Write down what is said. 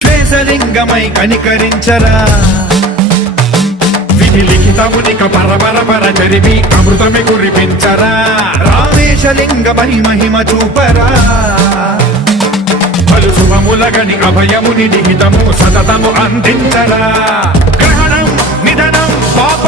శ్వేశలింగమై కనికరించరా విధి లిఖితమునిక పరపర చరిమి అమృతమి కురిపించరా రామేశలింగమై మహిమ చూపరా పలు శుభములగని అభయముని లిఖితము సతతము అందించరా గ్రహణం నిధనం పాప